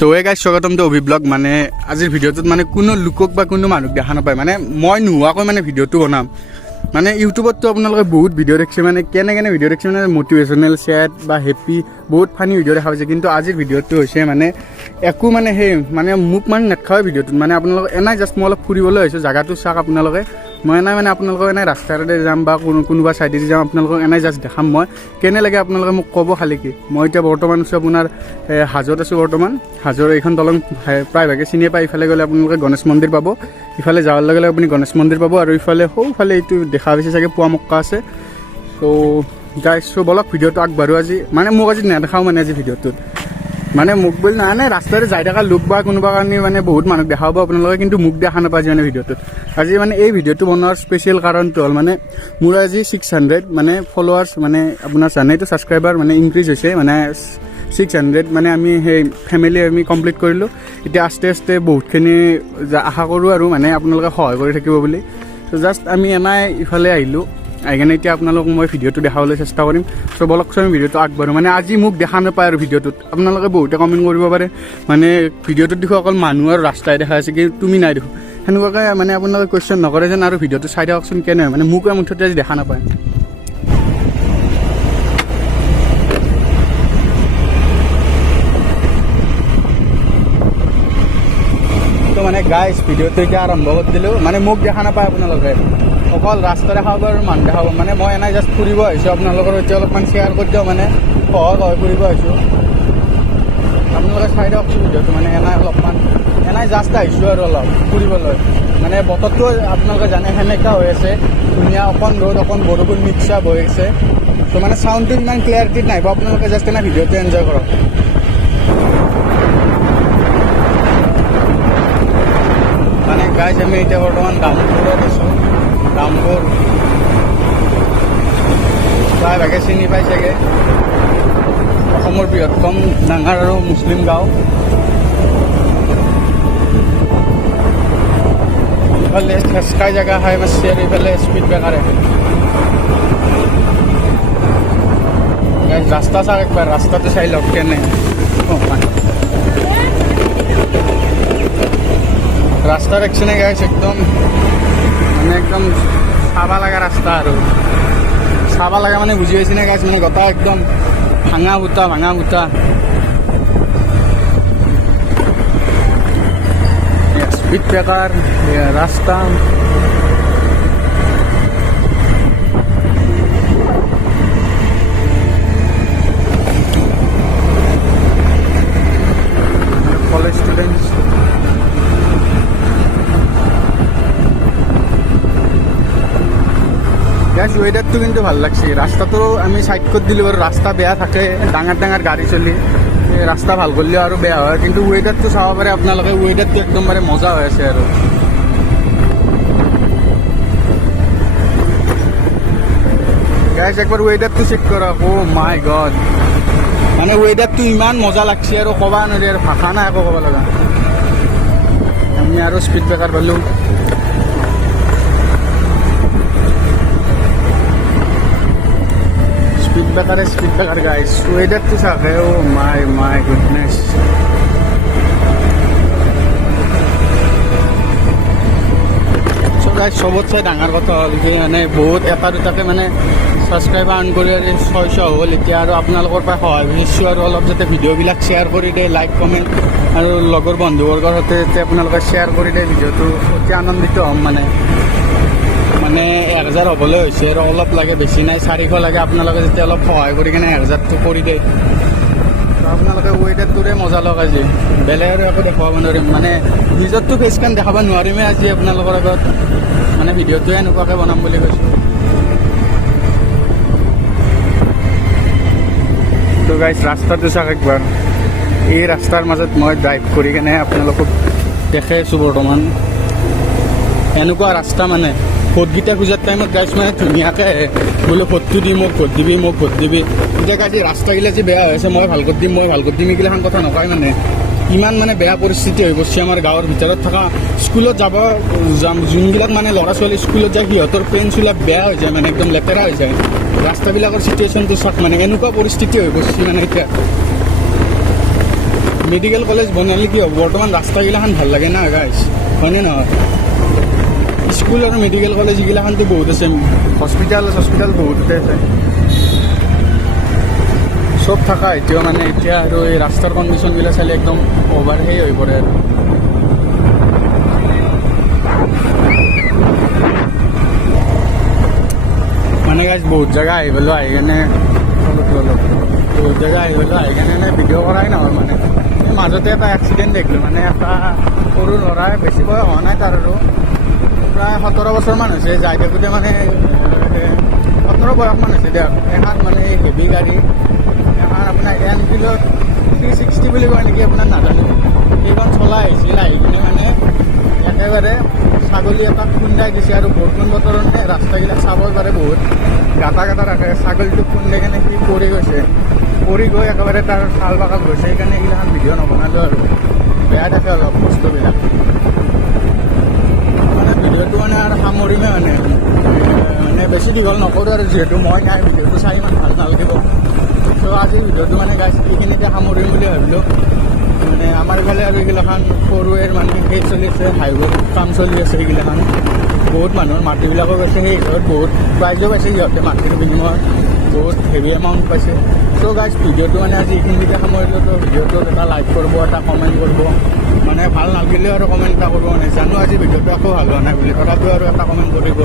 তো গাইজ স্বাগতম টু অভি ব্লগ। মানে আজিৰ ভিডিঅ'টোত মানে কোনো লোকক বা কোনো মানুহক দেখা নাপায়, মানে মই নোহোৱাকৈ মানে ভিডিঅ'টো বনাম। মানে ইউটিউবততো আপোনালোকে বহুত ভিডিঅ' দেখিছে, মানে কেনে ভিডিঅ' দেখিছে, মানে মটিভেশ্যনেল ছেড বা হেপ্পী বহুত ফানি ভিডিঅ' দেখা পাইছে। কিন্তু আজিৰ ভিডিঅ'টো হৈছে মানে একো মানে সেই মানে মোক মানে নেদেখায় ভিডিঅ'টোত। মানে আপোনালোকে এনাই জাষ্ট মই অলপ ফুৰিবলৈ আহিছোঁ, জেগাটো চাওক আপোনালোকে। মই এনাই মানে আপোনালোকক এনাই ৰাস্তাৰে যাম বা কোনোবা ছাইডেদি যাম, আপোনালোকক এনাই জাষ্ট দেখাম মই কেনে লাগে। আপোনালোকে মোক ক'ব খালি কি। মই এতিয়া বৰ্তমান আছোঁ আপোনাৰ হাজোত আছোঁ। বৰ্তমান হাজোৰ এইখন দলং প্ৰায়ভাগে চিনিয়ে পায়। ইফালে গ'লে আপোনালোকে গণেশ মন্দিৰ পাব, ইফালে যোৱাৰ লগে লগে আপুনি গণেশ মন্দিৰ পাব, আৰু ইফালে সৌফালে এইটো দেখা পাইছে চাগে পুৱামক্কা আছে। ত' গাইছোঁ বলক ভিডিঅ'টো আগবাঢ়ো আজি। মানে মোক আজি নেদেখাওঁ মানে আজি ভিডিঅ'টোত, মানে মোক বুলি নাই ৰাস্তাৰে যাই থকা লোক বা কোনোবা কাৰণে মানে বহুত মানুহক দেখা পাব আপোনালোকে, কিন্তু মোক দেখা নাপায় মানে ভিডিঅ'টোত। আজি মানে এই ভিডিঅ'টো বনোৱাৰ স্পেচিয়েল কাৰণটো হ'ল মানে মোৰ আজি 600 মানে ফলোৱাৰ্ছ, মানে আপোনাৰ জানেইতো ছাবস্ক্ৰাইবাৰ মানে ইনক্ৰিজ হৈছে, মানে 600 মানে আমি সেই ফেমিলি আমি কমপ্লিট কৰিলোঁ। এতিয়া আস্তে আস্তে বহুতখিনি আশা কৰোঁ আৰু মানে আপোনালোকে সহায় কৰি থাকিব বুলি। ত' জাষ্ট আমি এনাই ইফালে আহিলোঁ, আহি কিনে এতিয়া আপোনালোকক মই ভিডিঅ'টো দেখাবলৈ চেষ্টা কৰিম। চ' বলকচোন আমি ভিডিঅ'টো আগবাঢ়োঁ। মানে আজি মোক দেখা নাপায় আৰু ভিডিঅ'টোত আপোনালোকে বহুতে কমেণ্ট কৰিব পাৰে, মানে ভিডিঅ'টোত দেখোঁ অকল মানুহ আৰু ৰাস্তাই দেখা আছে, কিন্তু তুমি নাই দেখোঁ সেনেকুৱাকৈ মানে আপোনালোকে কুৱেশ্যন নকৰে যেন। আৰু ভিডিঅ'টো চাই দিয়কচোন কেনে হয়, মানে মোক মুঠতে আজি দেখা নাপায়। তো মানে গাইজ ভিডিঅ'টো এতিয়া আৰম্ভ কৰি দিলোঁ। মানে মোক দেখা নাপায় আপোনালোকে, অকল ৰাস্তা দেখাব আৰু মানুহ দেখাব। মানে মই এনেই জাষ্ট ফুৰিব আহিছোঁ, আপোনালোকৰ এতিয়া অলপমান শ্বেয়াৰ কৰি দিওঁ, মানে সহজ ফুৰিব আহিছোঁ। আপোনালোকে চাই দিয়কচোন ভিডিঅ'টো। মানে এনেই জাষ্ট আহিছোঁ আৰু অলপ ফুৰিবলৈ। মানে বতৰটো আপোনালোকে জানে সেনেকুৱা হৈ আছে, ধুনীয়া অকণ ৰ'দ অকণ বৰষুণ মিক্স আপ হৈ আছে। ত' মানে চাউণ্ডটো ইমান ক্লিয়াৰিটিত নাহিব, আপোনালোকে জাষ্ট এনে ভিডিঅ'টো এনজয় কৰক। মানে গাইজ আমি এতিয়া বৰ্তমান দামপুৰত আছোঁ। দামপুৰ প্ৰায়ভাগে চিনি পাই চাগে, অসমৰ বৃহত্তম ডাঙৰ আৰু মুছলিম গাঁও। ইফালে থেচকাই জেগা খাই মাৰছে আৰু ইফালে স্পীড ব্ৰেকাৰে। ৰাস্তা চাওক একবাৰ, ৰাস্তাটো চাই লওক কেনে। ৰাস্তা দেখছেনে গাইছ, একদম মানে একদম চাব লগা ৰাস্তা আৰু চাব লগা মানে বুজি পাইছেনে গাইছ। মানে গোটা একদম ভাঙা ফুটা স্পীড ব্ৰেকাৰ ৰাস্তা। কলেজ ষ্টুডেণ্টছ গাইজ ৱেডাৰটো কিন্তু ভাল লাগছে। ৰাস্তাটো আমি চাইড কৰি দিলোঁ বাৰু, ৰাস্তা বেয়া থাকে, ডাঙৰ গাড়ী চলি ৰাস্তা ভাল কৰিলেও আৰু বেয়া হয়, কিন্তু ৱেডাৰটো চাব পাৰে আপোনালোকে। ৱেডাৰটো একদমবাৰে মজা হৈ আছে আৰু গাইজ একবাৰ ৱেডাৰটো চেক কৰক। অ' মাই গড, মানে ৱেডাৰটো ইমান মজা লাগছে আৰু ক'ব নোৱাৰি, আৰু ভাষা নাই একো ক'ব লগা। আমি আৰু স্পীড ব্ৰেকাৰ পালোঁ। স্পীড ব্ৰেকাৰ গাইজ, ৱেডাৰটো চাকে। অ' মাই গুডনেছ। চ' গাইজ চবতছে ডাঙৰ কথা হ'ল যে মানে বহুত এটা দুটাকে মানে ছাবস্ক্ৰাইবাৰ আৰ্ণ কৰি আৰু 600 হ'ল এতিয়া। আৰু আপোনালোকৰ পৰা সহায় বিচাৰিছোঁ আৰু অলপ যাতে ভিডিঅ'বিলাক শ্বেয়াৰ কৰি দিয়ে, লাইক কমেণ্ট আৰু লগৰ বন্ধুবৰ্গৰ সৈতে যাতে আপোনালোকে শ্বেয়াৰ কৰি দিয়ে ভিডিঅ'টো, অতি আনন্দিত হ'ম। মানে 1000 হ'বলৈ হৈছে আৰু অলপ লাগে, বেছি নাই, 400 লাগে। আপোনালোকে যেতিয়া অলপ সহায় কৰি কিনে 1000টো কৰি দিয়ে, আপোনালোকে ৱেডাৰটোৰে মজা লওক আজি। বেলেগ আৰু একো দেখুৱাব নোৱাৰিম, মানে নিজৰটো ফেচখন দেখাব নোৱাৰিমেই আজি আপোনালোকৰ আগত। মানে ভিডিঅ'টোৱে এনেকুৱাকৈ বনাম বুলি কৈছোঁ। তো গাইজ ৰাস্তাটো চাওক একবাৰ। এই ৰাস্তাৰ মাজত মই ড্ৰাইভ কৰি কিনে আপোনালোকক দেখাই আছোঁ বৰ্তমান। এনেকুৱা ৰাস্তা মানে ভোটকেইটা খোজাৰ টাইমত গাইছ মানে ধুনীয়াকৈ বোলে ভোটটো দি মোক ভোট দিবি, মোক ভোট দিবি। এতিয়া গাইজ ৰাস্তাগিলা যে বেয়া হৈছে, মই ভাল কৰি দিম এইগিলাখান কথা নকয়। মানে ইমান মানে বেয়া পৰিস্থিতি হৈ পৰিছে আমাৰ গাঁৱৰ ভিতৰত থকা। স্কুলত যাম যোনবিলাক মানে ল'ৰা ছোৱালী স্কুলত যায়, সিহঁতৰ পেঞ্চবিলাক বেয়া হৈ যায়, মানে একদম লেতেৰা হৈ যায়। ৰাস্তাবিলাকৰ চিটুৱেশ্যনটো চাওক, মানে এনেকুৱা পৰিস্থিতি হৈ পৰিছে মানে এতিয়া। মেডিকেল কলেজ বনালে কি হ'ব বৰ্তমান ৰাস্তাগিলাখান ভাল লাগে না গাইছ হয়নে নহয় স্কুল আৰু মেডিকেল কলেজ এইগিলাখানতো বহুত আছে হস্পিটেল বহুততে আছে চব থকা এতিয়াও মানে এতিয়া আৰু এই ৰাস্তাৰ কণ্ডিশ্যনবিলাক চালে একদম অভাৰ সেই হৈ পৰে আৰু মানে গাইজ বহুত জেগা আহি পেলাই আহি কেনে বহুত জেগা আহি পেলাই আহি কেনে ভিডিঅ' কৰাই নহয় মানে এই মাজতে এটা এক্সিডেণ্ট দেখিলোঁ মানে এটা সৰু ল'ৰাই বেছি বয়স হোৱা নাই তাৰ আৰু প্ৰায় 17 বছৰমান হৈছে যাই থাকোঁতে মানে 17 বয়সমান হৈছে দিয়ক এখন মানে হেভি গাড়ী এখন আপোনাৰ এনফিল্ডত 360 বুলি কয় নেকি আপোনাৰ নাজানো সেইখন চলাই আহিছিল আহি কিনে মানে একেবাৰে ছাগলী এটাক খুন্দাই দিছে আৰু বৰষুণ বতৰত ৰাস্তাবিলাক চাব পাৰে বহুত গাঁটা থাকে ছাগলীটোক খুন্দাই কেনে সি পৰি গৈছে পৰি গৈ একেবাৰে তাৰ ছাল বাকল গৈছে সেইকাৰণে এইগিলাখন ভিডিঅ' নবনালোঁ আৰু বেয়া থাকে অলপ বস্তুবিলাক মানে ভিডিঅ'টো মানে আৰু সামৰিমে মানে বেছি দীঘল নকৰোঁ আৰু যিহেতু মই নাই ভিডিঅ'টো চাই ইমান ভাল নালাগিব ত' আজিৰ ভিডিঅ'টো মানে গাইজ এইখিনিতে সামৰিম বুলি ভাবিলোঁ মানে আমাৰ ইফালে আৰু এইগিলাখান সৰুৱেৰ মানে সেই চলি আছে হাইৱেৰ কাম চলি আছে এইগিলাখান বহুত মানুহৰ মাটিবিলাকো পাইছে সেই ঘৰত বহুত প্ৰাইজো পাইছে সিহঁতে মাটিৰ বিনিময়ত বহুত হেভি এমাউণ্ট পাইছে ত' গাইজ ভিডিঅ'টো মানে আজি এইখিনিতে সামৰিলোঁ ত' ভিডিঅ'টোত এটা লাইক কৰিব এটা কমেণ্ট কৰিব মানে ভাল নালাগিলেও আৰু কমেণ্ট এটা কৰিব মানে জানো আজি ভিডিঅ'টো একো ভাল হোৱা নাই বুলি তথাপিও আৰু এটা কমেণ্ট কৰিব